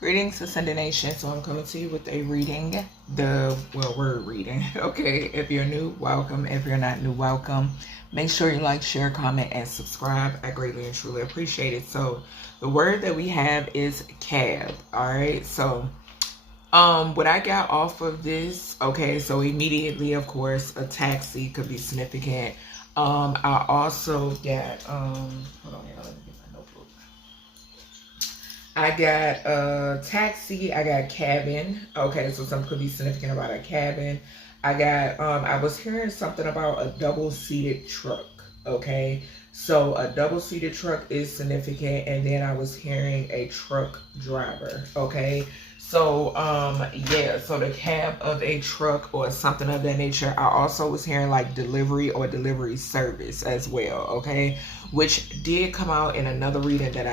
Greetings, Ascended Nation. So I'm coming to you with a reading, word reading. Okay, if you're new, welcome. If you're not new, welcome. Make sure you like, share, comment, and subscribe. I greatly and truly appreciate it. So the word that we have is cab. All right. So what I got off of this, okay, so immediately, of course, a taxi could be significant. I also got hold on here, let me get my notebook. I got a taxi, I got cabin. Okay, so something could be significant about a cabin. I got I was hearing something about a double-seated truck. Okay, so a double-seated truck is significant, and then I was hearing a truck driver. Okay, so yeah, so the cab of a truck or something of that nature. I also was hearing like delivery or delivery service as well. Okay, which did come out in another reading that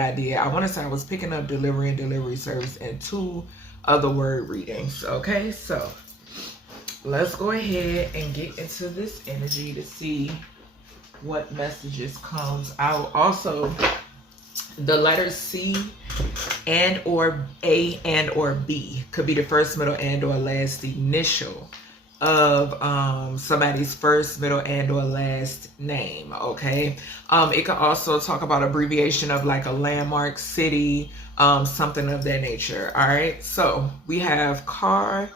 I did. I want to say I was picking up delivery and delivery service in two other word readings. Okay, so let's go ahead and get into this energy to see what messages comes out. Also, the letters C and or A and or B could be the first, middle, and or last initial of somebody's first, middle, and or last name. Okay, it could also talk about abbreviation of like a landmark, city, something of that nature. All right, so we have car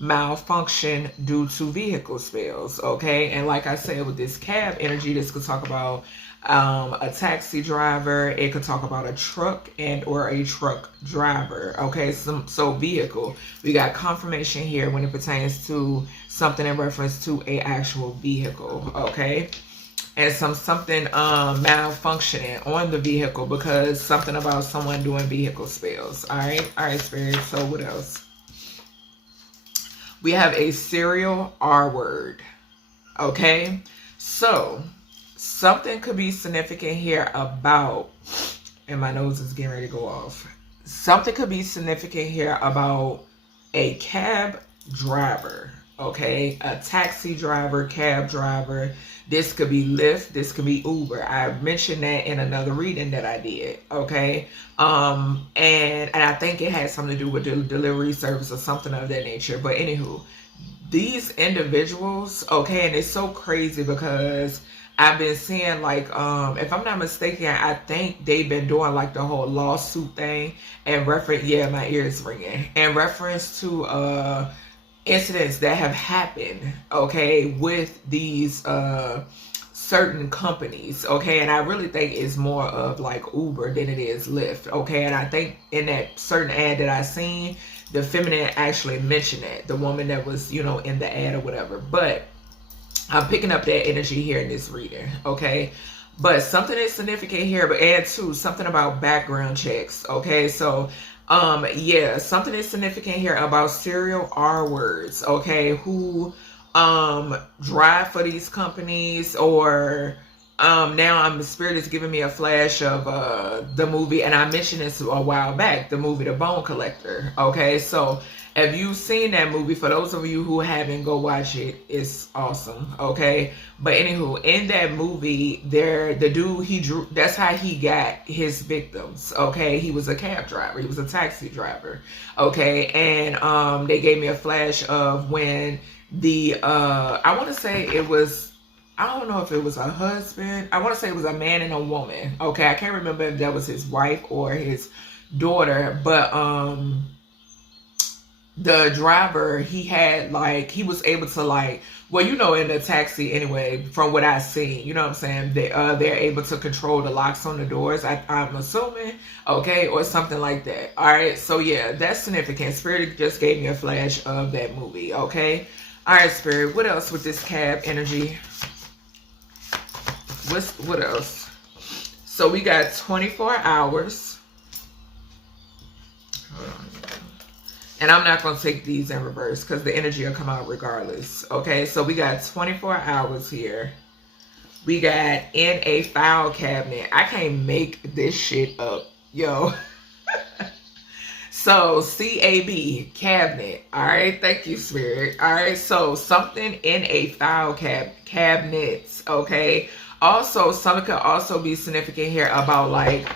malfunction due to vehicle spills. Okay, and like I said, with this cab energy, this could talk about a taxi driver. It could talk about a truck and or a truck driver. Okay, so vehicle, we got confirmation here when it pertains to something in reference to a actual vehicle. Okay, and something malfunctioning on the vehicle because something about someone doing vehicle spills. All right, spirit. So what else? We have a serial R word. Okay, so something could be significant here about, and my nose is getting ready to go off. Something could be significant here about a cab driver, okay? A taxi driver, cab driver. This could be Lyft, this could be Uber. I mentioned that in another reading that I did, okay? And I think it had something to do with the delivery service or something of that nature. But anywho, these individuals, okay, and it's so crazy because I've been seeing like, if I'm not mistaken, I think they've been doing like the whole lawsuit thing and reference, yeah, my ears ringing, in reference to incidents that have happened, okay, with these certain companies, okay, and I really think it's more of like Uber than it is Lyft, okay, and I think in that certain ad that I seen, the feminine actually mentioned it, the woman that was, you know, in the ad or whatever, but I'm picking up that energy here in this reading, okay? But something is significant here, but add to something about background checks, okay? So, yeah, something is significant here about serial R words, okay? Who drive for these companies, or now the spirit is giving me a flash of the movie, and I mentioned this a while back, the movie The Bone Collector, okay? So if you've seen that movie, for those of you who haven't, go watch it. It's awesome, okay? But anywho, in that movie, the dude, he drew, that's how he got his victims, okay? He was a cab driver. He was a taxi driver, okay? And they gave me a flash of when the, I want to say it was, I don't know if it was a husband. I want to say it was a man and a woman, okay? I can't remember if that was his wife or his daughter, but the driver, he had like, he was able to like, well, you know, in the taxi anyway, from what I've seen, you know what I'm saying, they're able to control the locks on the doors, I'm assuming, okay, or something like that. All right, so yeah, that's significant. Spirit just gave me a flash of that movie, okay? All right, Spirit, what else with this cab energy? What else? So we got 24 hours. Hold on. And I'm not going to take these in reverse because the energy will come out regardless. Okay, so we got 24 hours here. We got in a file cabinet. I can't make this shit up, yo. So CAB, cabinet. All right, thank you, Spirit. All right, so something in a file cabinet. Okay. Also, something could also be significant here about like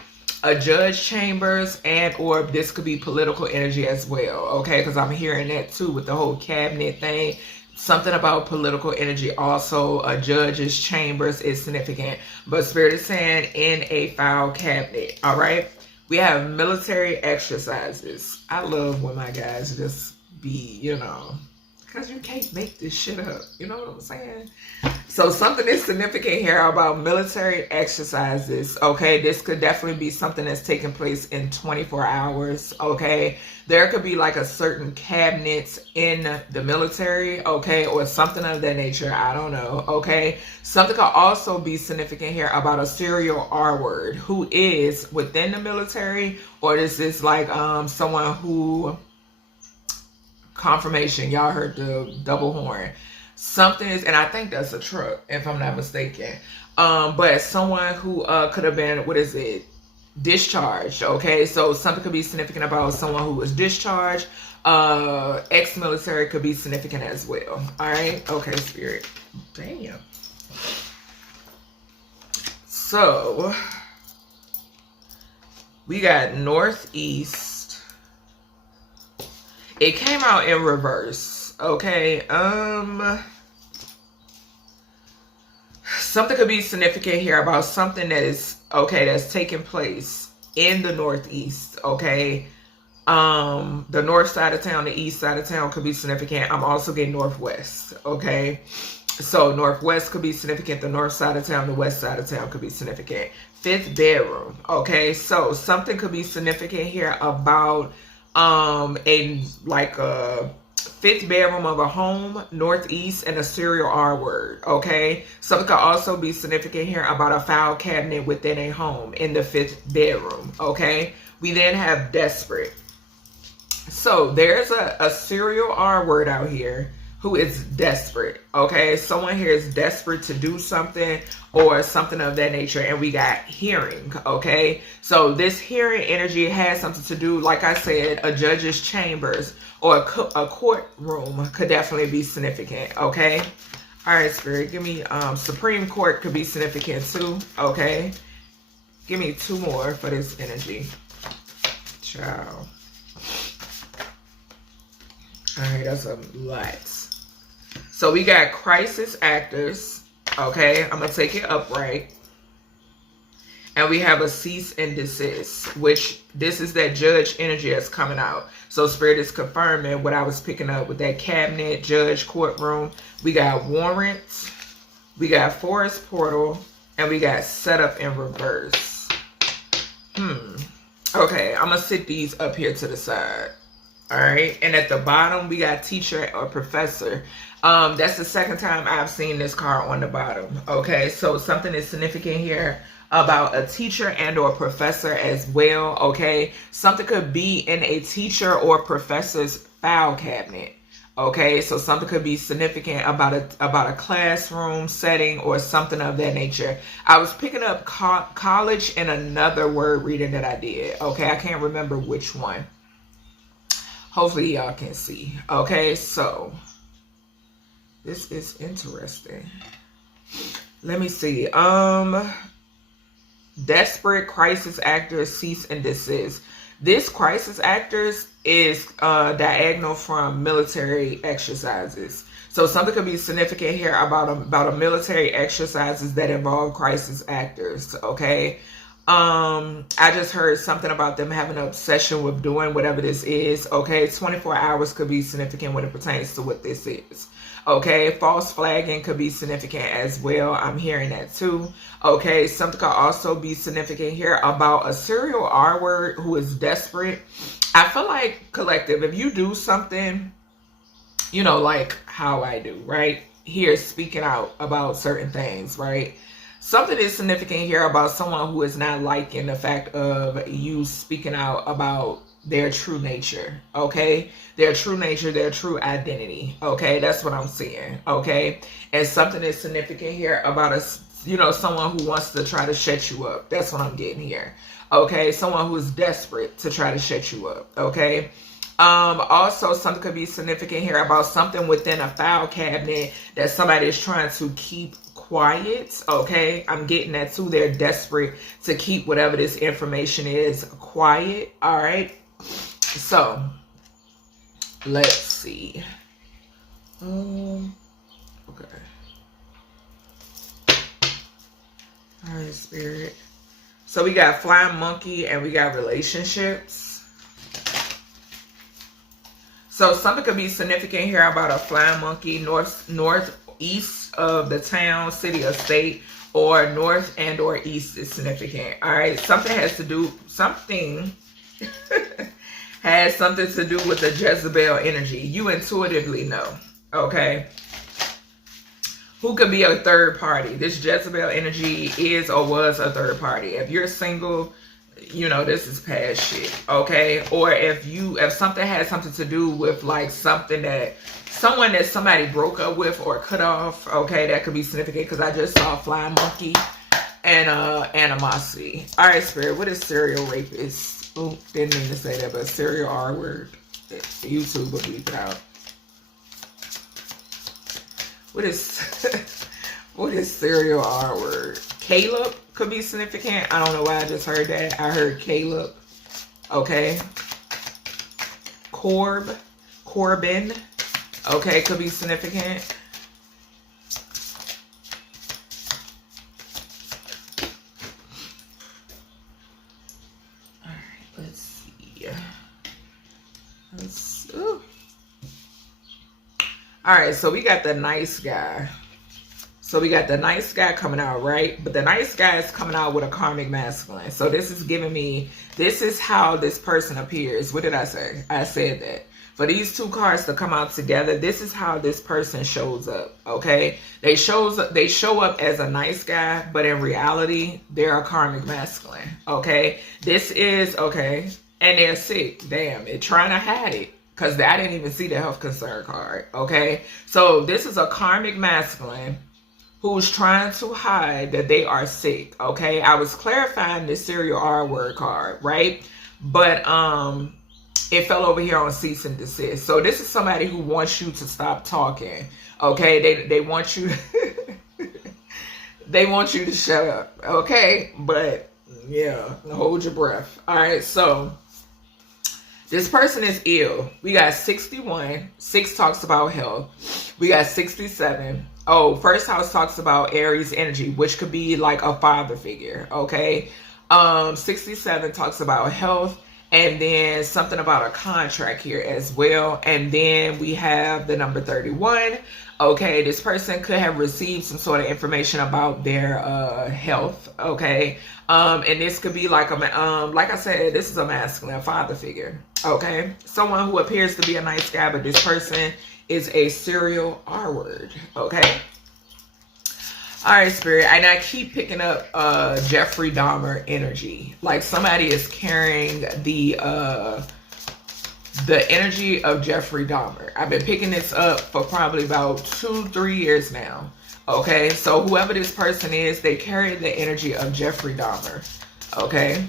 a judge chambers, and or this could be political energy as well, okay? Because I'm hearing that too with the whole cabinet thing. Something about political energy also. A judge's chambers is significant. But Spirit is saying in a file cabinet, all right? We have military exercises. I love when my guys just be, you know, because you can't make this shit up. You know what I'm saying? So something is significant here about military exercises, okay? This could definitely be something that's taking place in 24 hours, okay? There could be like a certain cabinet in the military, okay? Or something of that nature, I don't know, okay? Something could also be significant here about a serial R word who is within the military, or this is like someone who, confirmation, y'all heard the double horn. Something is, and I think that's a truck, if I'm not mistaken. But someone who could have been, what is it? Discharged, okay? So something could be significant about someone who was discharged. Ex-military could be significant as well. All right? Okay, Spirit. Damn. So, we got northeast. It came out in reverse, okay? Something could be significant here about something that is, okay, that's taking place in the northeast, okay? The north side of town, the east side of town could be significant. I'm also getting northwest, okay? So northwest could be significant. The north side of town, the west side of town could be significant. Fifth bedroom, okay? So something could be significant here about a fifth bedroom of a home, northeast, and a serial R word, okay? Something could also be significant here about a file cabinet within a home in the fifth bedroom, okay? We then have desperate. So there's a serial R word out here who is desperate, okay? Someone here is desperate to do something or something of that nature, and we got hearing, okay? So this hearing energy has something to do, like I said, a judge's chambers or a courtroom could definitely be significant, okay? All right, Spirit, give me Supreme Court could be significant too, okay? Give me 2 more for this energy. Ciao. All right, that's a lot. So we got crisis actors, okay? I'm going to take it upright. And we have a cease and desist, which this is that judge energy that's coming out. So Spirit is confirming what I was picking up with that cabinet, judge, courtroom. We got warrants, we got forest portal, and we got setup in reverse. Okay, I'm going to sit these up here to the side. All right, and at the bottom, we got teacher or professor. That's the second time I've seen this card on the bottom. Okay, so something is significant here about a teacher and or professor as well. Okay, something could be in a teacher or professor's file cabinet. Okay, so something could be significant about a classroom setting or something of that nature. I was picking up college in another word reading that I did. Okay, I can't remember which one. Hopefully y'all can see. Okay, so this is interesting. Let me see. Desperate, crisis actors, cease and desist. This crisis actors is diagonal from military exercises. So something could be significant here about a military exercises that involve crisis actors. Okay. I just heard something about them having an obsession with doing whatever this is. Okay, 24 hours could be significant when it pertains to what this is. Okay, false flagging could be significant as well. I'm hearing that too. Okay, something could also be significant here about a serial R word who is desperate. I feel like, collective, if you do something, you know, like how I do, right? Here, speaking out about certain things, right? Something is significant here about someone who is not liking the fact of you speaking out about their true nature, okay? Their true nature, their true identity, okay? That's what I'm seeing, okay? And something is significant here about someone who wants to try to shut you up. That's what I'm getting here, okay? Someone who is desperate to try to shut you up, okay? Also, something could be significant here about something within a file cabinet that somebody is trying to keep quiet. Okay, I'm getting that too. They're desperate to keep whatever this information is quiet. All right, so let's see. Okay. All right, Spirit. So we got flying monkey and we got relationships. So something could be significant here about a flying monkey northeast of the town, city, or state, or north and or east is significant. All right, something has something to do with the Jezebel energy. You intuitively know. Okay. Who could be a third party? This Jezebel energy is or was a third party. If you're single, you know, this is past shit. Okay. Or if something has something to do with like someone that somebody broke up with or cut off. Okay. That could be significant because I just saw flying monkey and animosity. All right, Spirit. What is serial rapist? Oh, didn't mean to say that, but serial R word. YouTube will bleep it out. What is serial R word? Caleb could be significant. I don't know why I just heard that. I heard Caleb. Okay. Corbin. Okay, could be significant. All right, so we got the nice guy. So we got the nice guy coming out, right? But the nice guy is coming out with a karmic masculine. So this is giving me, this is how this person appears. What did I say? I said that. For these two cards to come out together, this is how this person shows up, okay? They show up as a nice guy, but in reality, they're a karmic masculine, okay? This is, okay, and they're sick. Damn, they're trying to hide it. Because I didn't even see the health concern card, okay? So this is a karmic masculine who's trying to hide that they are sick, okay? I was clarifying the serial R word card, right? But it fell over here on cease and desist. So this is somebody who wants you to stop talking, okay? They want you they want you to shut up, okay? But yeah, hold your breath. All right, so this person is ill. We got 61. 6 talks about health. We got 67. Oh, first house talks about Aries energy, which could be like a father figure, okay? 67 talks about health, and then something about a contract here as well. And then we have the number 31. Okay, this person could have received some sort of information about their health, okay? And this could be like like I said, this is a masculine father figure, okay? Someone who appears to be a nice guy, but this person is a serial R word, okay? All right, Spirit, and I keep picking up Jeffrey Dahmer energy. Like somebody is carrying the energy of Jeffrey Dahmer. I've been picking this up for probably about 2-3 years now. Okay, so whoever this person is, they carry the energy of Jeffrey Dahmer. Okay,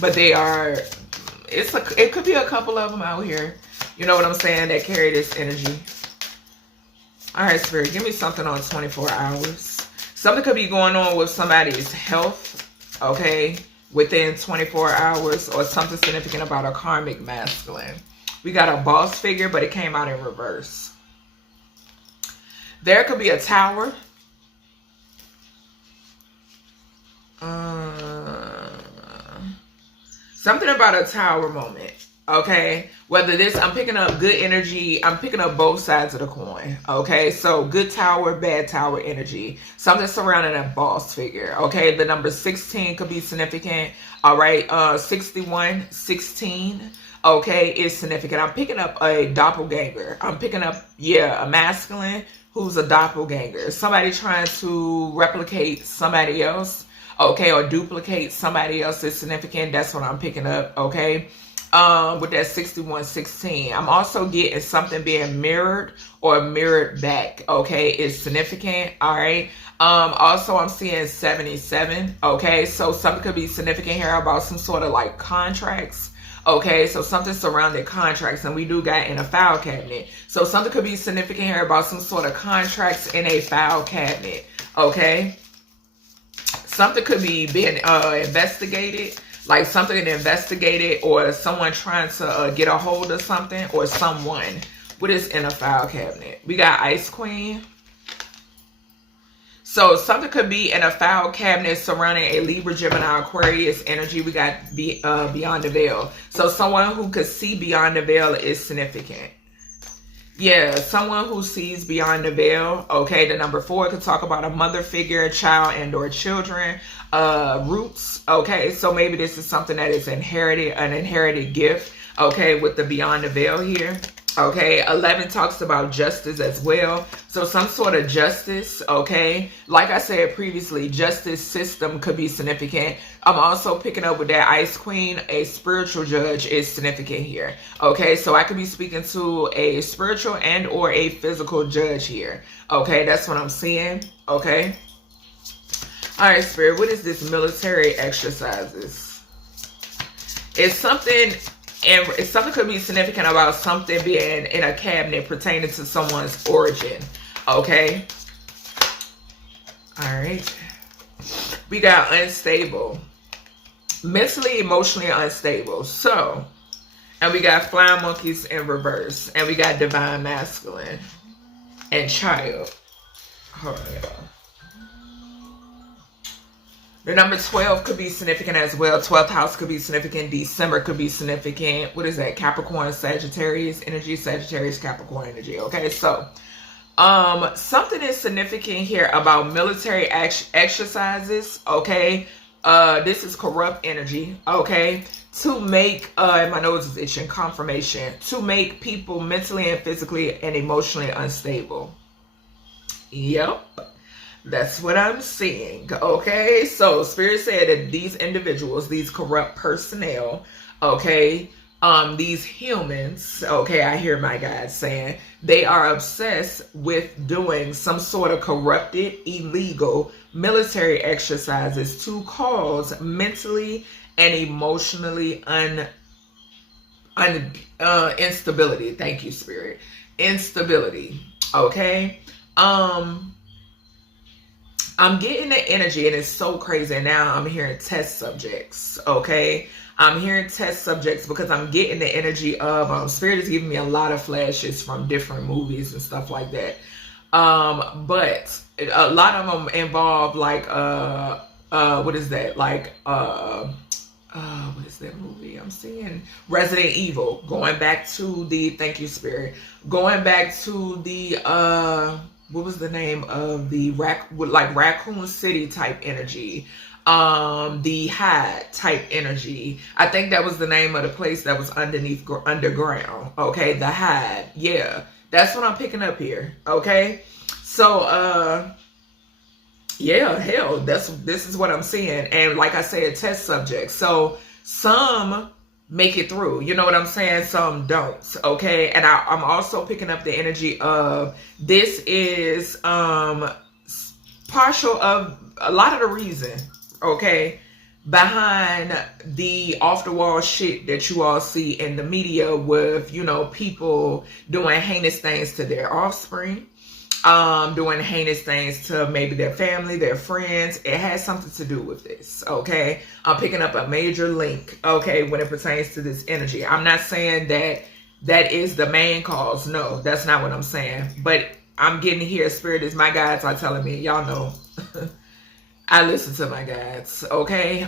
but they are, it could be a couple of them out here. You know what I'm saying? That carry this energy. All right, Spirit, give me something on 24 hours. Something could be going on with somebody's health, okay, within 24 hours, or something significant about a karmic masculine. We got a boss figure, but it came out in reverse. There could be a tower. Something about a tower moment. Okay, whether this, I'm picking up good energy, I'm picking up both sides of the coin. Okay, so good tower, bad tower energy, something surrounding a boss figure. Okay, the number 16 could be significant. All right, 61, 16, okay, is significant. I'm picking up a doppelganger. I'm picking up, yeah, a masculine who's a doppelganger, somebody trying to replicate somebody else, okay, or duplicate somebody else is significant. That's what I'm picking up. Okay, with that 6116, I'm also getting something being mirrored or mirrored back. Okay, is significant. All right, also I'm seeing 77. Okay, so something could be significant here about some sort of like contracts. Okay, so something surrounding contracts, and we do got in a file cabinet. So something could be significant here about some sort of contracts in a file cabinet. Okay, something could be being investigated, like something investigated, or someone trying to get a hold of something, or someone. What is in a file cabinet? We got Ice Queen. So something could be in a file cabinet surrounding a Libra, Gemini, Aquarius energy. We got beyond the veil. So someone who could see beyond the veil is significant. Yeah, someone who sees beyond the veil. Okay, the number 4 could talk about a mother figure, child, and or children, roots. Okay, so maybe this is something that is inherited, an inherited gift. Okay, with the beyond the veil here. Okay, 11 talks about justice as well. So some sort of justice, okay? Like I said previously, justice system could be significant. I'm also picking up with that Ice Queen, a spiritual judge is significant here. Okay, so I could be speaking to a spiritual and or a physical judge here. Okay, that's what I'm seeing. Okay. All right, Spirit, what is this military exercises? It's something... And something could be significant about something being in a cabinet pertaining to someone's origin. Okay. All right. We got unstable. Mentally, emotionally unstable. So, and we got flying monkeys in reverse. And we got divine masculine and child. Hold on, y'all. The number 12 could be significant as well. 12th house could be significant. December could be significant. What is that? Capricorn, Sagittarius energy, Sagittarius, Capricorn energy. Okay, so something is significant here about military exercises. Okay, this is corrupt energy. Okay, to make my nose is itching. Confirmation to make people mentally and physically and emotionally unstable. Yep. That's what I'm seeing. Okay, so Spirit said that these individuals, these corrupt personnel, okay, these humans, okay, I hear my guides saying they are obsessed with doing some sort of corrupted, illegal military exercises to cause mentally and emotionally instability. Thank you, Spirit. Instability. Okay. I'm getting the energy, and it's so crazy. And now I'm hearing test subjects, okay? I'm hearing test subjects because I'm getting the energy of, Spirit is giving me a lot of flashes from different movies and stuff like that. But a lot of them involve, like, what is that? Like, what is that movie I'm seeing? Resident Evil. Going back to the, thank you, Spirit. Going back to the, what was the name of the like Raccoon City type energy? The Hyde type energy. I think that was the name of the place that was underground. Okay, the Hyde. Yeah, that's what I'm picking up here. Okay, so yeah, hell, this is what I'm seeing. And like I said, test subjects. So some make it through, you know what I'm saying? Some don't. Okay, and I'm also picking up the energy of this is partial of a lot of the reason, okay, behind the off the wall shit that you all see in the media with, you know, people doing heinous things to their offspring, doing heinous things to maybe their family, their friends. It has something to do with this, okay? I'm picking up a major link, okay, when it pertains to this energy. I'm not saying that that is the main cause. No, that's not what I'm saying. But I'm getting here, Spirit is my guides are telling me, y'all know, I listen to my guides, okay?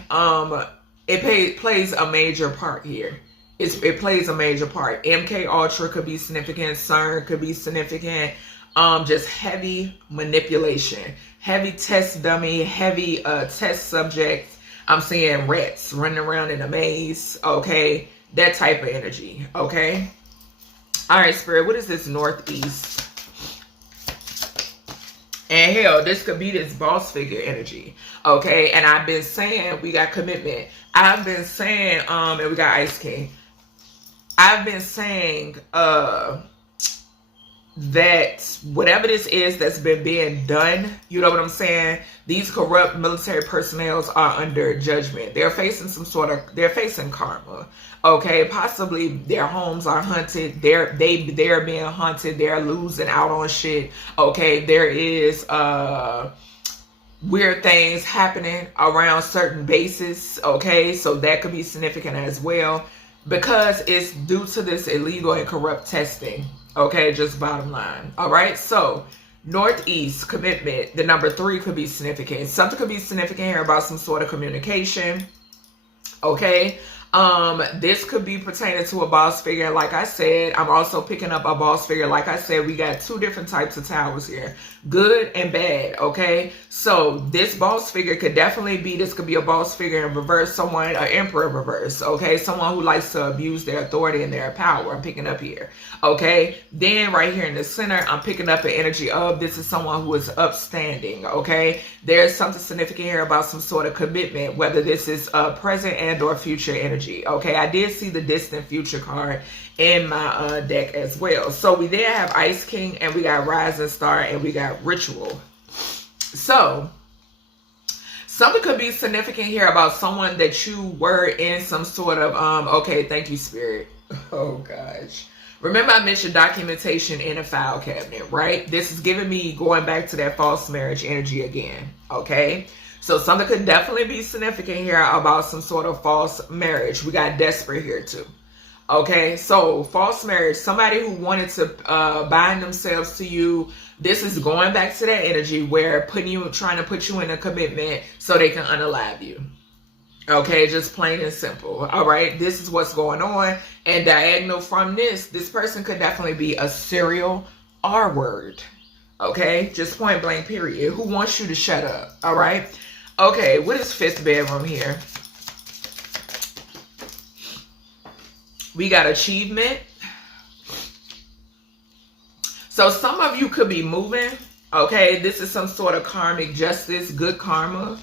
It plays a major part here. It plays a major part. MK Ultra could be significant. CERN could be significant. Just heavy manipulation, heavy test dummy, heavy test subjects. I'm seeing rats running around in a maze, okay? That type of energy, okay? All right, Spirit, what is this Northeast? And hell, this could be this boss figure energy, okay? And I've been saying we got commitment. I've been saying, and we got Ice King. I've been saying, that whatever this is that's been being done, you know what I'm saying? These corrupt military personnel are under judgment. They're facing they're facing karma. Okay, possibly their homes are haunted. They're being haunted. They're losing out on shit. Okay, there is weird things happening around certain bases. Okay, so that could be significant as well, because it's due to this illegal and corrupt testing. Okay, just bottom line. All right, so northeast commitment, the number 3 could be significant. Something could be significant here about some sort of communication. Okay, this could be pertaining to a boss figure. Like I said, I'm also picking up a boss figure. Like I said, we got 2 different types of towers here, good and bad. Okay, so this boss figure could definitely be, this could be a boss figure in reverse, someone, an emperor in reverse. Okay, someone who likes to abuse their authority and their power. I'm picking up here. Okay, then right here in the center, I'm picking up the energy of, this is someone who is upstanding. Okay, there's something significant here about some sort of commitment, whether this is present and or future energy. Okay, I did see the distant future card in my deck as well. So we then have Ice King, and we got Rising Star, and we got Ritual. So something could be significant here about someone that you were in some sort of okay, thank you, Spirit. Oh gosh, remember I mentioned documentation in a file cabinet, right? This is giving me going back to that false marriage energy again. Okay, so something could definitely be significant here about some sort of false marriage. We got desperate here too. Okay, so false marriage, somebody who wanted to bind themselves to you. This is going back to that energy where trying to put you in a commitment so they can unalive you. Okay, just plain and simple. All right, this is what's going on. And diagonal from this person could definitely be a serial R word. Okay, just point blank period. Who wants you to shut up? All right. Okay, what is 5th bedroom here? We got achievement. So some of you could be moving. Okay, this is some sort of karmic justice, good karma.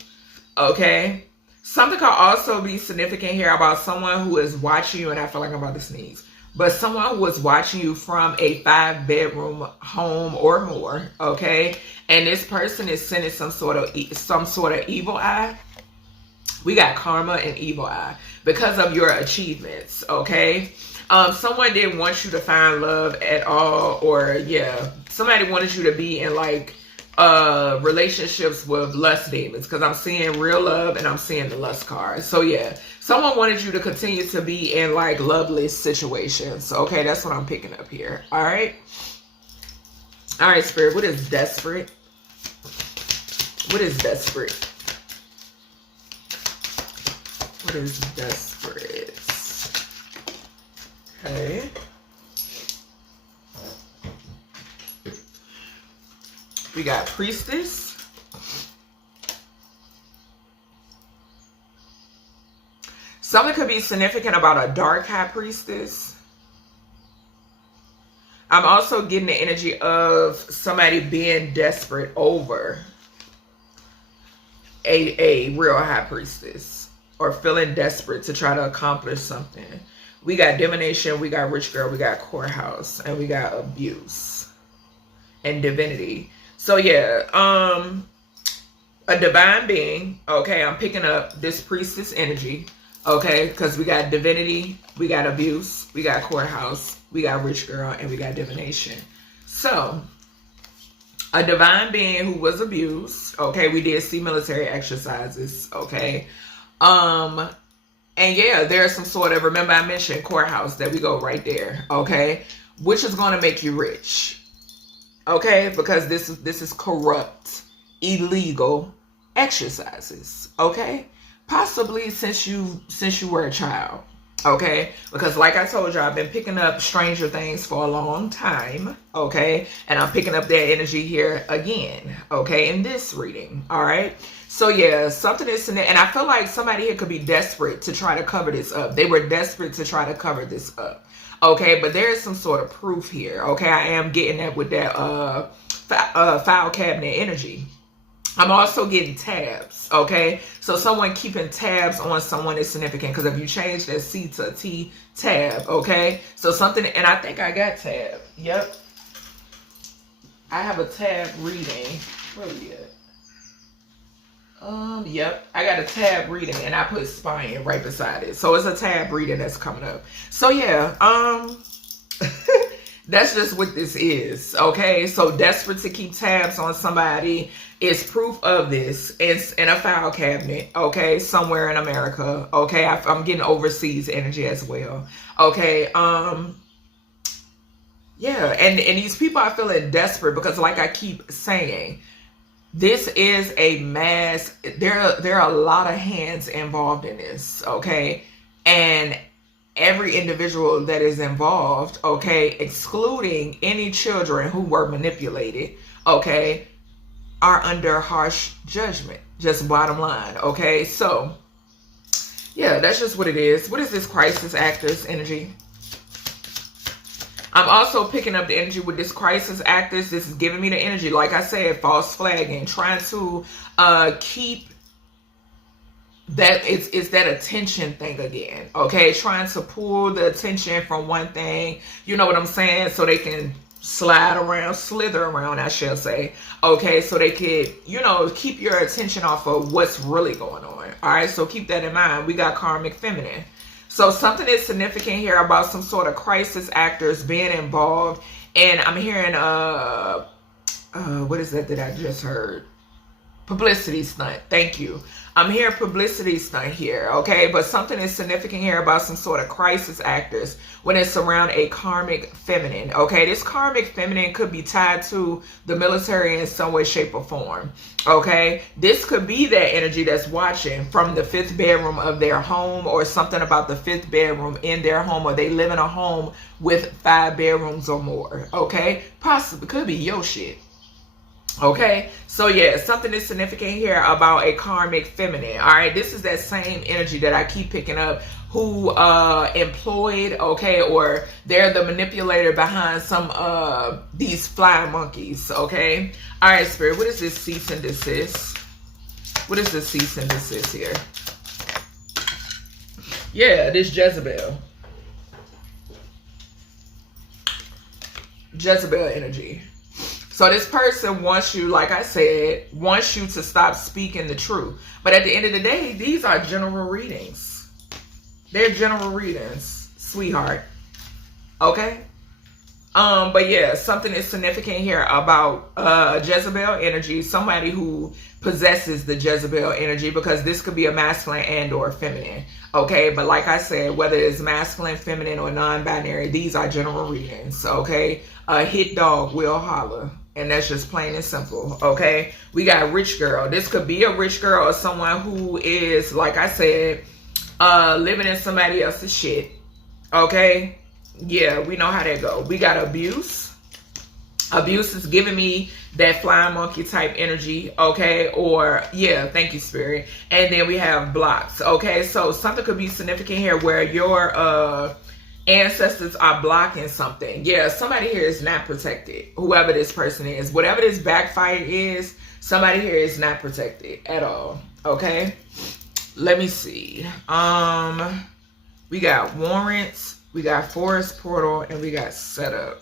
Okay, something could also be significant here about someone who is watching you, and I feel like I'm about to sneeze, but someone who was watching you from a 5-bedroom home or more. Okay, and this person is sending some sort of evil eye. We got karma and evil eye because of your achievements. Okay, someone didn't want you to find love at all, or yeah, somebody wanted you to be in like relationships with lust demons, because I'm seeing real love and I'm seeing the lust card. So yeah, someone wanted you to continue to be in like loveless situations. Okay, that's what I'm picking up here. All right, Spirit, what is desperate? What is desperate? What is desperate? Okay. We got priestess. Something could be significant about a dark high priestess. I'm also getting the energy of somebody being desperate over a real high priestess, or feeling desperate to try to accomplish something. We got divination, we got rich girl, we got courthouse, and we got abuse and divinity. So yeah, a divine being. Okay, I'm picking up this priestess energy. Okay, because we got divinity, we got abuse, we got courthouse, we got rich girl, and we got divination. So a divine being who was abused. Okay, we did see military exercises. Okay, and yeah, there's some sort of, remember I mentioned courthouse, that we go right there. Okay, which is going to make you rich. Okay, because this is corrupt, illegal exercises. Okay, possibly since you were a child. Okay, because like I told you, I've been picking up Stranger Things for a long time. Okay, and I'm picking up that energy here again. Okay, in this reading. All right, so yeah, something is in it, and I feel like somebody here could be desperate to try to cover this up. They were desperate to try to cover this up. Okay, but there is some sort of proof here. Okay, I am getting that with that file cabinet energy. I'm also getting tabs. Okay, so someone keeping tabs on someone is significant, because if you change that C to a T, tab. Okay, so something, and I think I got tab. Yep, I have a tab reading. Where are we at? Yep, I got a tab reading and I put spine right beside it. So it's a tab reading that's coming up. So yeah, that's just what this is, okay? So desperate to keep tabs on somebody is proof of this. It's in a file cabinet, okay? Somewhere in America, okay? I'm getting overseas energy as well, okay? Yeah, and these people are feeling desperate because like I keep saying, this is a mass, there are a lot of hands involved in this, okay? And every individual that is involved, okay, excluding any children who were manipulated, okay, are under harsh judgment. Just bottom line, okay? So, yeah, that's just what it is. What is this crisis actors energy? I'm also picking up the energy with this crisis actors. This is giving me the energy, like I said, false flagging, trying to keep that, it's that attention thing again, okay? Trying to pull the attention from one thing, you know what I'm saying? So they can slither around, I shall say, okay? So they could, you know, keep your attention off of what's really going on, all right? So keep that in mind. We got karmic feminine. So something is significant here about some sort of crisis actors being involved. And I'm hearing, what is that I just heard? Publicity stunt. Thank you. I'm hearing publicity stunt here, okay? But something is significant here about some sort of crisis actors when it's around a karmic feminine, okay? This karmic feminine could be tied to the military in some way, shape, or form, okay? This could be that energy that's watching from the 5th bedroom of their home, or something about the 5th bedroom in their home, or they live in a home with 5 bedrooms or more, okay? Possibly could be your shit. Okay, so yeah, something is significant here about a karmic feminine. All right, this is that same energy that I keep picking up, who employed, okay, or they're the manipulator behind some these fly monkeys. Okay, all right, Spirit, what is this cease and desist? What is this cease and desist here? Yeah, this Jezebel energy. So this person wants you, like I said, wants you to stop speaking the truth. But at the end of the day, these are general readings. They're general readings, sweetheart. Okay? But yeah, something is significant here about Jezebel energy. Somebody who possesses the Jezebel energy, because this could be a masculine and or feminine. Okay? But like I said, whether it's masculine, feminine, or non-binary, these are general readings. Okay? A hit dog will holler. And that's just plain and simple, okay? We got rich girl. This could be a rich girl or someone who is, like I said, living in somebody else's shit, okay? Yeah, we know how that go. We got abuse. Abuse is giving me that flying monkey type energy, okay? Or, yeah, thank you, Spirit. And then we have blocks, okay? So something could be significant here where your ancestors are blocking something. Yeah, somebody here is not protected. Whoever this person is, whatever this backfire is, somebody here is not protected at all. Okay, let me see. We got warrants, we got forest portal, and we got setup.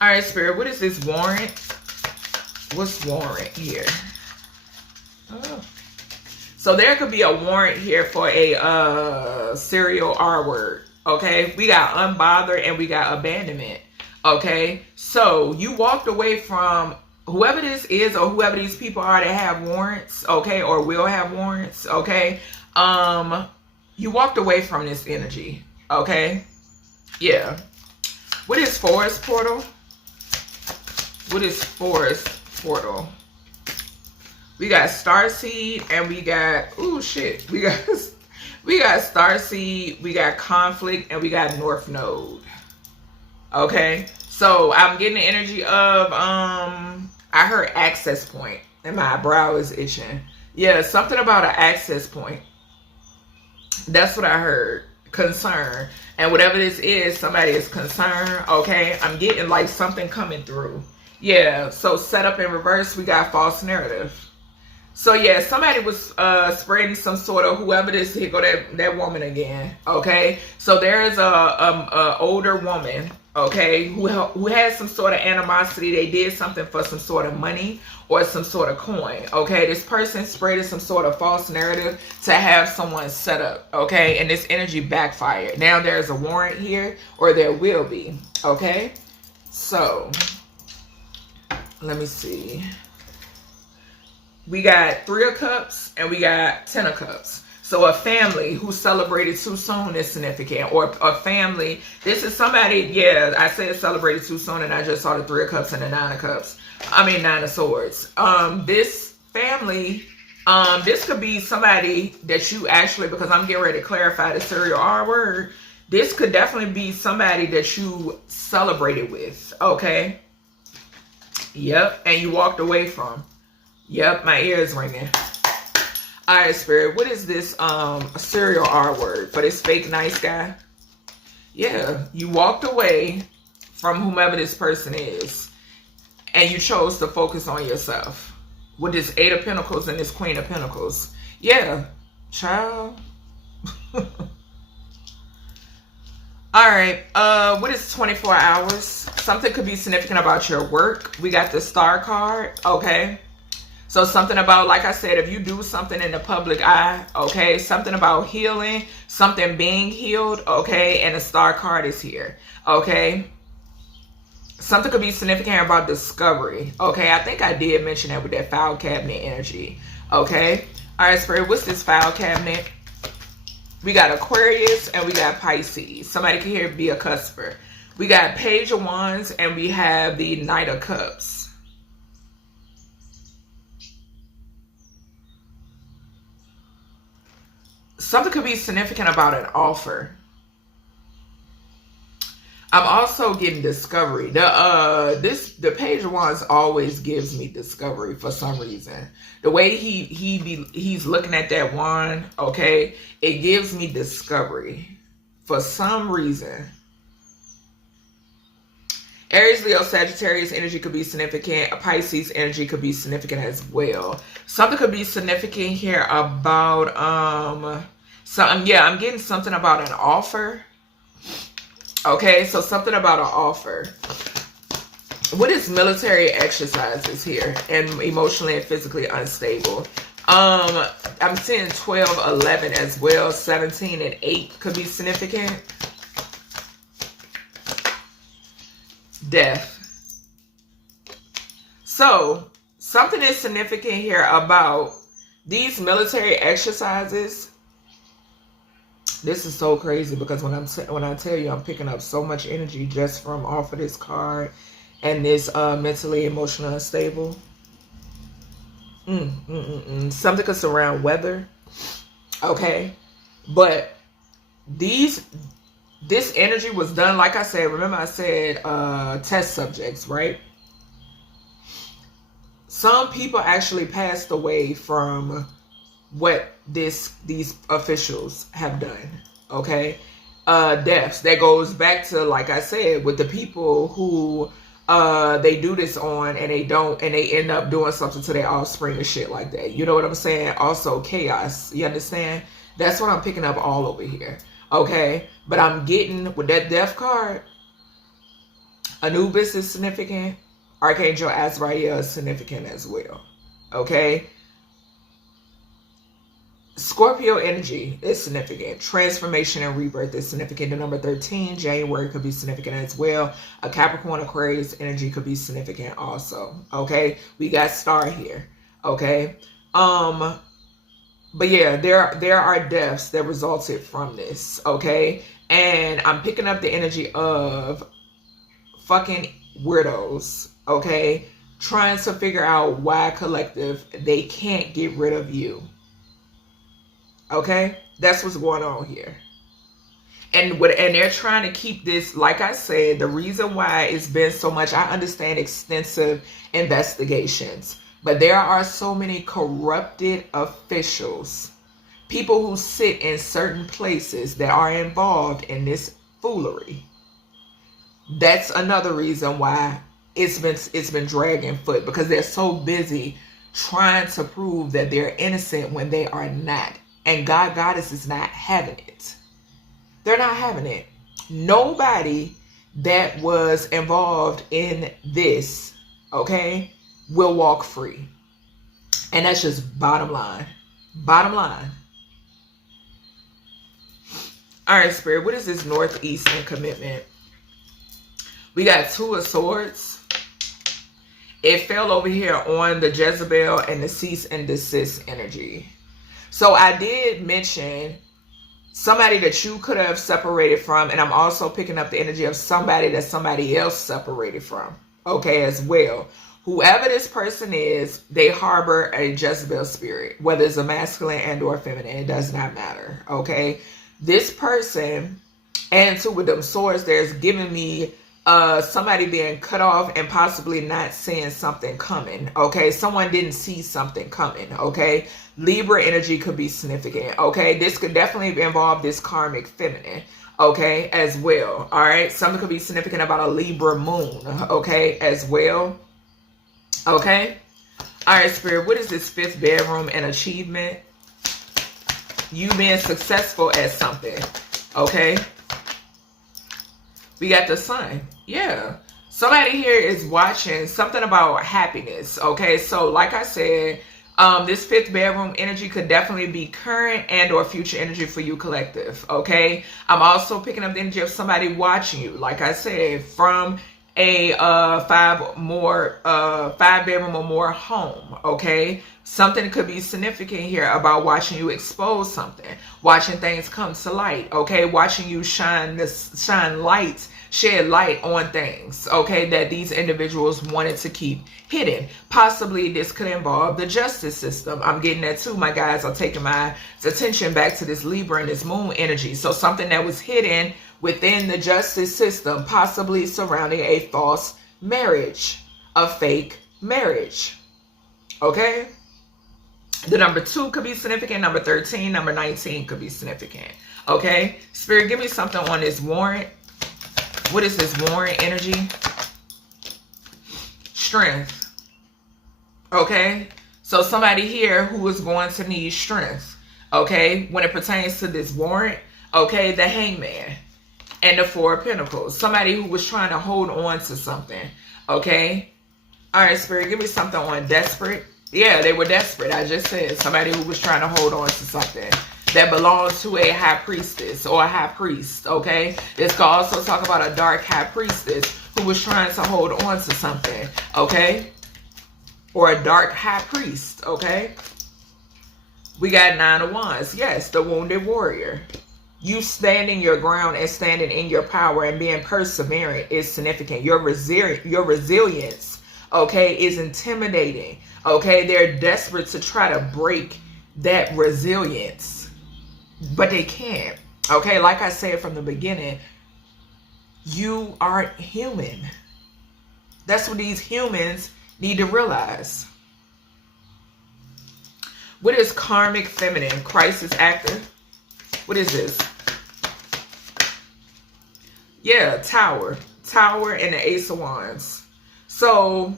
All right, Spirit, what is this warrant? What's warrant here? Oh. So there could be a warrant here for a serial R word, okay? We got unbothered and we got abandonment, okay? So you walked away from whoever this is or whoever these people are that have warrants, okay? Or will have warrants, okay? You walked away from this energy, okay? Yeah. What is forest portal? What is forest portal? We got starseed and we got, ooh, shit. We got starseed, we got conflict, and we got north node. Okay? So I'm getting the energy of, I heard access point, and my brow is itching. Yeah, something about an access point. That's what I heard. Concern. And whatever this is, somebody is concerned, okay? I'm getting like something coming through. Yeah, so set up in reverse, we got false narrative. So yeah, somebody was spreading some sort of, whoever this, here go that woman again, okay? So there is a older woman, okay, who has some sort of animosity. They did something for some sort of money or some sort of coin, okay? This person spreaded some sort of false narrative to have someone set up, okay? And this energy backfired. Now there's a warrant here, or there will be, okay? So, let me see. We got 3 of Cups and we got 10 of Cups. So a family who celebrated too soon is significant. Or a family, this is somebody, yeah, I said celebrated too soon and I just saw the 3 of Cups and the 9 of Cups. I mean 9 of Swords. This family, this could be somebody that you actually, because I'm getting ready to clarify the serial R word, this could definitely be somebody that you celebrated with, okay? Yep, and you walked away from. Yep, my ear is ringing. All right, Spirit, what is this serial R word for this fake nice guy? Yeah, you walked away from whomever this person is, and you chose to focus on yourself with this 8 of Pentacles and this Queen of Pentacles. Yeah, child. All right, what is 24 hours? Something could be significant about your work. We got the Star card, okay? So something about, like I said, if you do something in the public eye, okay, something about healing, something being healed, okay, and the Star card is here, okay? Something could be significant about discovery, okay? I think I did mention that with that file cabinet energy, okay? All right, Spirit, what's this file cabinet? We got Aquarius and we got Pisces. Somebody can here be a cusper. We got Page of Wands and we have the Knight of Cups. Something could be significant about an offer. I'm also getting discovery. The Page of Wands always gives me discovery for some reason. The way he's looking at that wand, okay, it gives me discovery for some reason. Aries, Leo, Sagittarius energy could be significant. Pisces energy could be significant as well. Something could be significant here about yeah, I'm getting something about an offer. Okay, so something about an offer. What is military exercises here? And emotionally and physically unstable. I'm seeing 12, 11 as well. 17 and 8 could be significant. Death. So something is significant here about these military exercises. This is so crazy because when I tell you I'm picking up so much energy just from off of this card and this mentally emotional unstable. Something could surround weather. Okay, but this energy was done, like I said, remember I said test subjects, right? Some people actually passed away from what these officials have done, okay? Deaths. That goes back to, like I said, with the people who they do this on and they end up doing something to their offspring and shit like that. You know what I'm saying? Also chaos. You understand? That's what I'm picking up all over here. Okay, but I'm getting with that death card, Anubis is significant. Archangel Azrael is significant as well. Okay, Scorpio energy is significant. Transformation and rebirth is significant. The number 13, January, could be significant as well. A Capricorn Aquarius energy could be significant also. Okay, we got Star here. Okay, but yeah, there are deaths that resulted from this, okay? And I'm picking up the energy of fucking weirdos, okay? Trying to figure out why collective, they can't get rid of you. Okay? That's what's going on here. And they're trying to keep this, like I said, the reason why it's been so much, I understand extensive investigations. But there are so many corrupted officials, people who sit in certain places that are involved in this foolery. That's another reason why it's been dragging foot, because they're so busy trying to prove that they're innocent when they are not. And Goddess is not having it. They're not having it. Nobody that was involved in this, okay, will walk free. And that's just bottom line. Bottom line. All right, Spirit, what is this northeastern commitment? We got Two of Swords. It fell over here on the Jezebel and the cease and desist energy. So I did mention somebody that you could have separated from, and I'm also picking up the energy of somebody that somebody else separated from, okay, as well. Whoever this person is, they harbor a Jezebel spirit, whether it's a masculine and or feminine, it does not matter, okay? This person, and two of them swords, there's giving me somebody being cut off and possibly not seeing something coming, okay? Someone didn't see something coming, okay? Libra energy could be significant, okay? This could definitely involve this karmic feminine, okay, as well, all right? Something could be significant about a Libra moon, okay, as well, okay? All right, Spirit, what is this fifth bedroom and achievement? You being successful at something, okay? We got the Sun. Yeah. Somebody here is watching something about happiness, okay? So like I said, this fifth bedroom energy could definitely be current and or future energy for you collective, okay? I'm also picking up the energy of somebody watching you, like I said, from a five bedroom or more home, okay? Something could be significant here about watching you expose something, watching things come to light, okay? Watching you shed light on things, okay, that these individuals wanted to keep hidden. Possibly this could involve the justice system. I'm getting that too. My guys are taking my attention back to this Libra and this moon energy. So something that was hidden within the justice system, possibly surrounding a false marriage, a fake marriage, okay? The number 2 could be significant. Number 13, number 19 could be significant, okay? Spirit, give me something on this warrant. What is this warrant energy? Strength, okay? So somebody here who is going to need strength, okay? When it pertains to this warrant, okay, the Hangman and the Four of Pentacles. Somebody who was trying to hold on to something, okay? All right, Spirit, give me something on desperate. Yeah, they were desperate. I just said somebody who was trying to hold on to something that belongs to a high priestess or a high priest, okay? This could also talk about a dark high priestess who was trying to hold on to something, okay? Or a dark high priest, okay? We got Nine of Wands. Yes, the wounded warrior. You standing your ground and standing in your power and being perseverant is significant. Your resilience, okay, is intimidating, okay? They're desperate to try to break that resilience, but they can't, okay? Like I said from the beginning, you aren't human. That's what these humans need to realize. What is karmic feminine? Crisis actor. What is this? Yeah, Tower. Tower and the Ace of Wands. So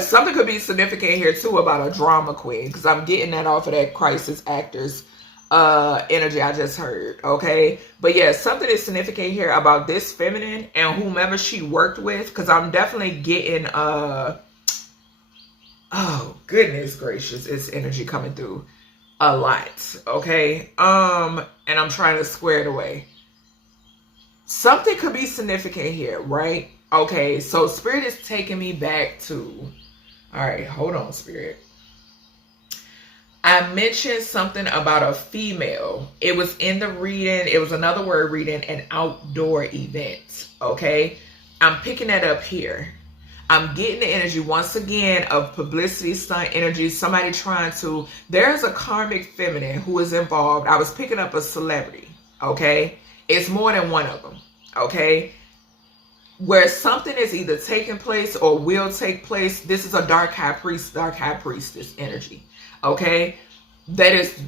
something could be significant here too about a drama queen, because I'm getting that off of that crisis actor's energy I just heard, okay? But yeah, something is significant here about this feminine and whomever she worked with, because I'm definitely getting oh goodness gracious, it's energy coming through a lot, okay? And I'm trying to square it away. Something could be significant here, right? Okay, so Spirit is taking me back to, all right, hold on, Spirit. I mentioned something about a female. It was in the reading. It was another word reading, an outdoor event, okay? I'm picking that up here. I'm getting the energy once again of publicity stunt energy. Somebody trying to, there's a karmic feminine who is involved. I was picking up a celebrity, okay? It's more than one of them, okay? Where something is either taking place or will take place. This is a dark high priest, dark high priestess energy, okay? That is,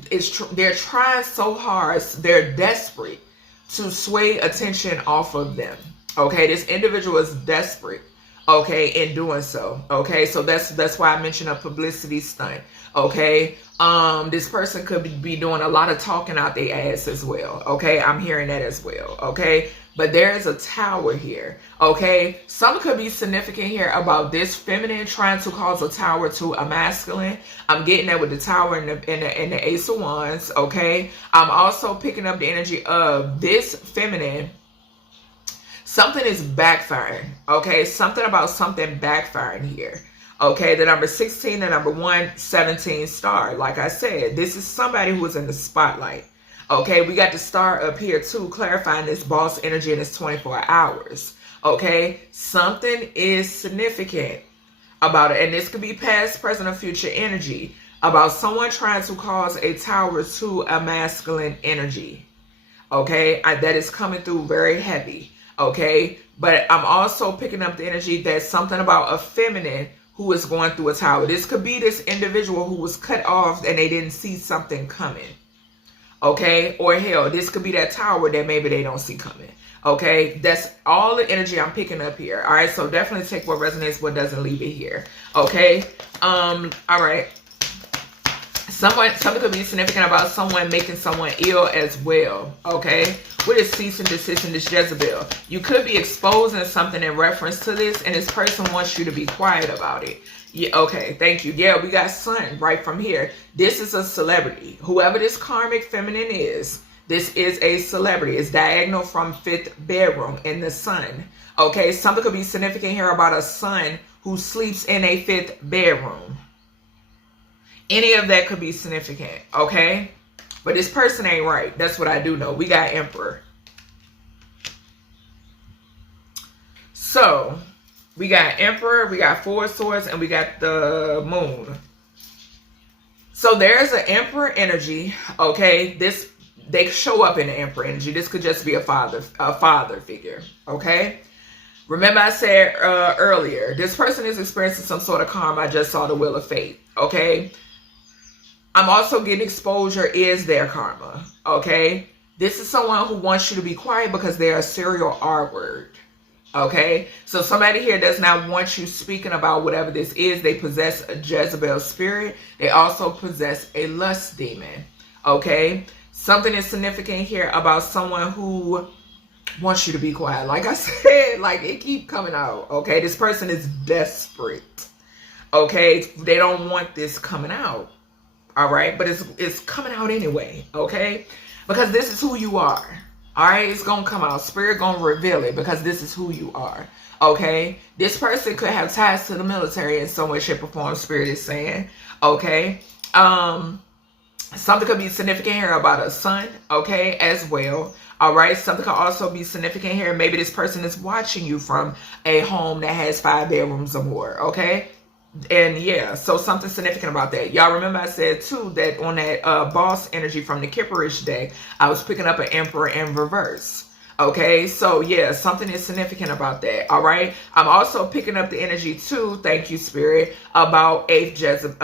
they're trying so hard, they're desperate to sway attention off of them, okay? This individual is desperate, okay, in doing so, okay? So that's why I mentioned a publicity stunt, okay? This person could be doing a lot of talking out their ass as well, okay? I'm hearing that as well, okay? but there is a tower here, okay? Something could be significant here about this feminine trying to cause a tower to a masculine. I'm getting that with the tower and the Ace of Wands, okay? I'm also picking up the energy of this feminine. Something is backfiring, okay? Something about something backfiring here. Okay, the number 16, the number 117 star. Like I said, this is somebody who is in the spotlight. Okay, we got the star up here too, clarifying this boss energy in this 24 hours. Okay, something is significant about it. And this could be past, present, or future energy about someone trying to cause a tower to a masculine energy. Okay, that is coming through very heavy. Okay, but I'm also picking up the energy that something about a feminine who is going through a tower. This could be this individual who was cut off and they didn't see something coming. Okay, or hell, this could be that tower that maybe they don't see coming. Okay, that's all the energy I'm picking up here. All right, so definitely take what resonates, what doesn't, leave it here. Okay, all right. Something could be significant about someone making someone ill as well. Okay, what is cease and desist in this Jezebel? You could be exposing something in reference to this, and this person wants you to be quiet about it. Yeah, okay, thank you. Yeah, we got sun right from here. This is a celebrity. Whoever this karmic feminine is, this is a celebrity. It's diagonal from 5th bedroom in the sun. Okay, something could be significant here about a son who sleeps in a 5th bedroom. Any of that could be significant, okay? But this person ain't right. That's what I do know. We got Emperor. So we got Emperor, we got 4 swords, and we got the Moon. So there's an Emperor energy, okay? They show up in the Emperor energy. This could just be a father figure, okay? Remember I said earlier, this person is experiencing some sort of karma. I just saw the Wheel of Fate, okay? I'm also getting exposure is their karma, okay? This is someone who wants you to be quiet because they're a serial R word. Okay, so somebody here does not want you speaking about whatever this is. They possess a Jezebel spirit. They also possess a lust demon. Okay, something is significant here about someone who wants you to be quiet. Like I said, like it keep coming out. Okay, this person is desperate. Okay, they don't want this coming out. All right, but it's coming out anyway. Okay, because this is who you are. All right, it's going to come out. Spirit going to reveal it because this is who you are. Okay? This person could have ties to the military in some way, shape, or form, Spirit is saying. Okay? Something could be significant here about a son, okay, as well. All right? Something could also be significant here. Maybe this person is watching you from a home that has 5 bedrooms or more, okay? And yeah, so something significant about that. Y'all remember I said too that on that boss energy from the Kipperish day, I was picking up an Emperor in reverse. Okay, so yeah, something is significant about that. All right, I'm also picking up the energy too, thank you Spirit, about a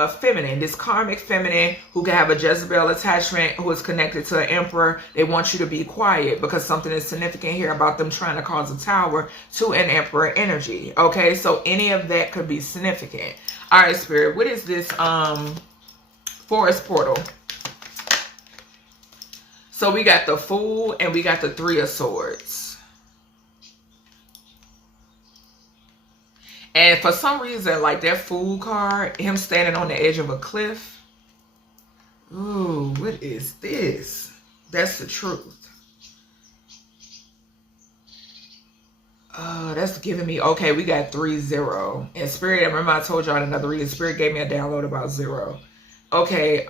feminine, this karmic feminine who can have a Jezebel attachment, who is connected to an Emperor. They want you to be quiet because something is significant here about them trying to cause a tower to an Emperor energy. Okay, so any of that could be significant. All right, Spirit, what is this forest portal? So we got the Fool and we got the 3 of Swords. And for some reason, like that Fool card, him standing on the edge of a cliff. Ooh, what is this? That's the Truth. That's giving me, okay, we got 3-0. And Spirit, I remember I told y'all in another reading, Spirit gave me a download about 0. Okay,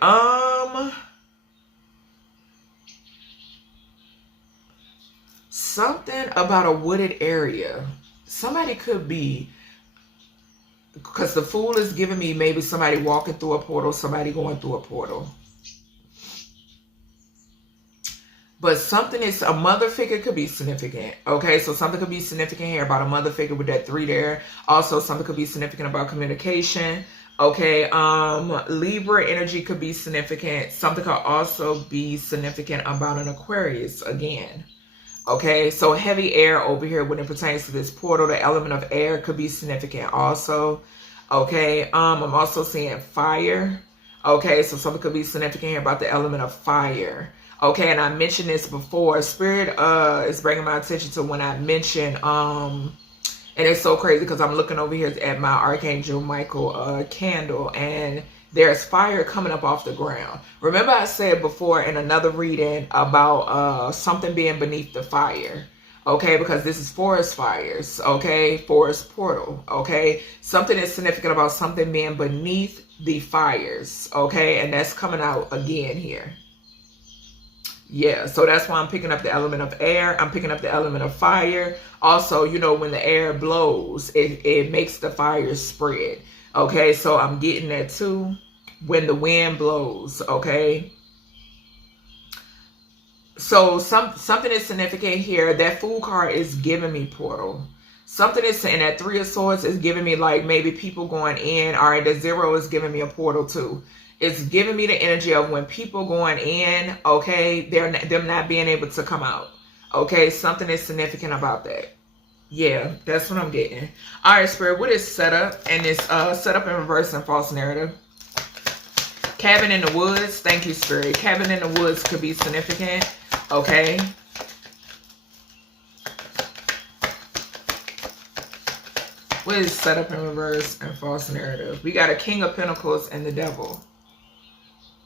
something about a wooded area. Somebody could be, because the Fool is giving me maybe somebody walking through a portal, somebody going through a portal. But something is, a mother figure could be significant. Okay, so something could be significant here about a mother figure with that 3 there. Also, something could be significant about communication. Okay, Libra energy could be significant. Something could also be significant about an Aquarius again. Okay, so heavy air over here when it pertains to this portal. The element of air could be significant also. Okay, I'm also seeing fire. Okay, so something could be significant here about the element of fire. Okay, and I mentioned this before. Spirit is bringing my attention to when I mentioned, and it's so crazy because I'm looking over here at my Archangel Michael candle, and there's fire coming up off the ground. Remember I said before in another reading about something being beneath the fire. Okay, because this is forest fires, okay, forest portal, okay. Something is significant about something being beneath the fires, okay, and that's coming out again here. Yeah, so that's why I'm picking up the element of air. I'm picking up the element of fire. Also, you know, when the air blows, it makes the fire spread, okay, so I'm getting that too. When the wind blows, okay. So something is significant here. That Fool card is giving me portal. Something is saying that Three of Swords is giving me like maybe people going in. All right, the Zero is giving me a portal too. It's giving me the energy of when people going in, okay, them not being able to come out. Okay, something is significant about that. Yeah, that's what I'm getting. All right, Spirit, what is setup? And it's setup in reverse and false narrative. Cabin in the woods. Thank you, Spirit. Cabin in the woods could be significant. Okay. What is setup in reverse and false narrative? We got a King of Pentacles and the Devil.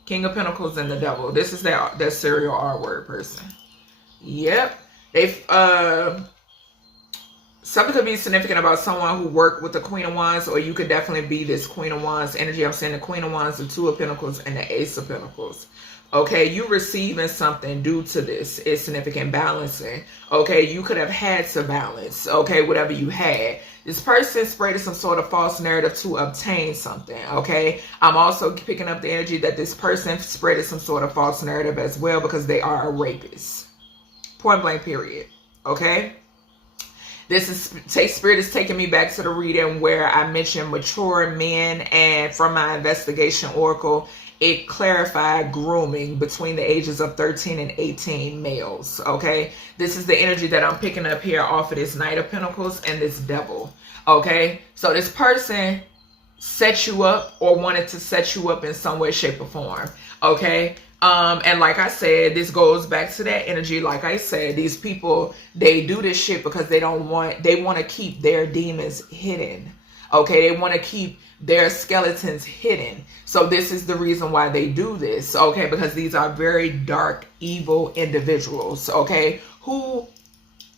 King of Pentacles and the Devil. This is that serial R word person. Yep. Something could be significant about someone who worked with the Queen of Wands, or you could definitely be this Queen of Wands energy. I'm saying the Queen of Wands, the Two of Pentacles, and the Ace of Pentacles. Okay, you receiving something due to this is significant balancing. Okay, you could have had to balance, okay, whatever you had. This person spreaded some sort of false narrative to obtain something, okay? I'm also picking up the energy that this person spreaded some sort of false narrative as well because they are a rapist. Point blank period, okay? This is Spirit is taking me back to the reading where I mentioned mature men, and from my investigation oracle, it clarified grooming between the ages of 13 and 18 males, okay? This is the energy that I'm picking up here off of this Knight of Pentacles and this Devil, okay? So this person set you up or wanted to set you up in some way, shape, or form, okay? And like I said, this goes back to that energy. Like I said, these people, they do this shit because they want to keep their demons hidden. Okay, they want to keep their skeletons hidden. So this is the reason why they do this. Okay, because these are very dark, evil individuals. Okay, who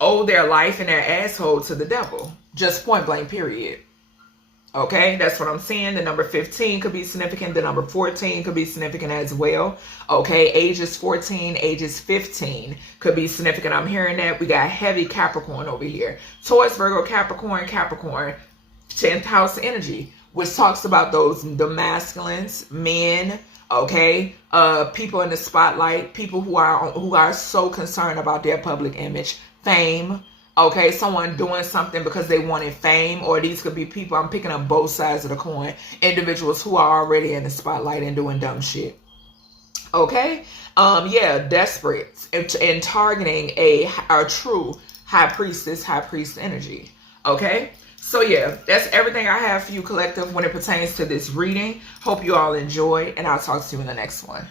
owe their life and their asshole to the devil. Just point blank, period. Okay, that's what I'm saying. The number 15 could be significant. The number 14 could be significant as well. Okay, ages 14, ages 15 could be significant. I'm hearing that. We got heavy Capricorn over here. Taurus, Virgo, Capricorn, 10th house energy, which talks about the masculines, men, okay, people in the spotlight, people who are so concerned about their public image, fame. Okay, someone doing something because they wanted fame, or these could be people, I'm picking up both sides of the coin, individuals who are already in the spotlight and doing dumb shit. Okay, yeah, desperate and targeting a true high priest energy. Okay, so yeah, that's everything I have for you, collective, when it pertains to this reading. Hope you all enjoy, and I'll talk to you in the next one.